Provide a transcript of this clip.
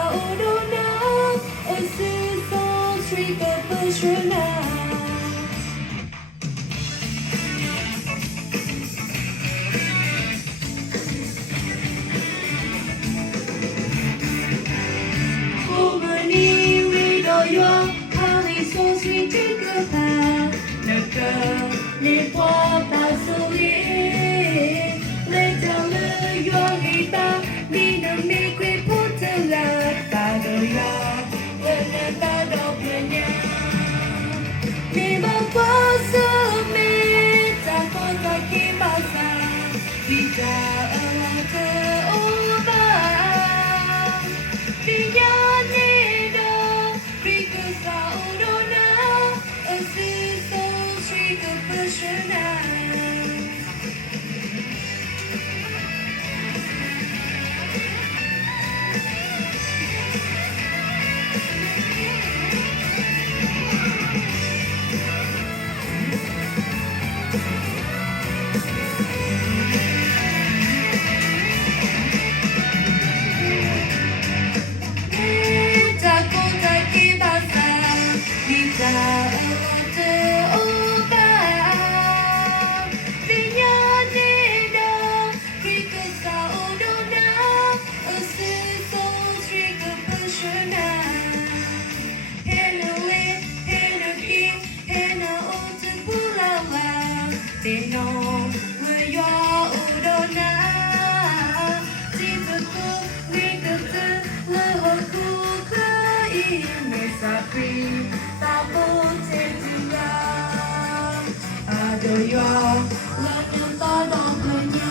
saudona Asal cerita pesona Harmony Widoyo Kali so sweet Jika Neka Nipo Pasuli Leta Le Yuan Ita Dina Mikwe Putela Tadoya Wena Tado Penya Nima Kuasa Mi Takon Taki Masa Kita Allah Keubah Dia Nida Rika Saudona Asiso Srika Pesona Takon Taki Masa Kita Allah Keubah Dia Nida Rika Saudona Asiso Srika Pesona Hena le, hena ki, hena oten pulawa Teno leya udona Tipeku nikete lehoku kai Mesapi tapo tetinga Adoya lana tadong kanya